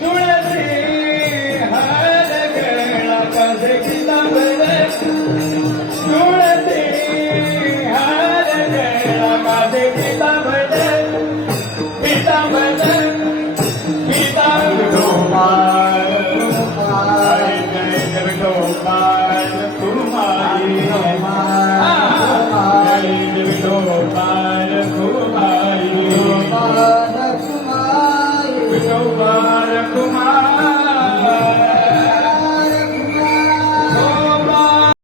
तुळसी हार गळा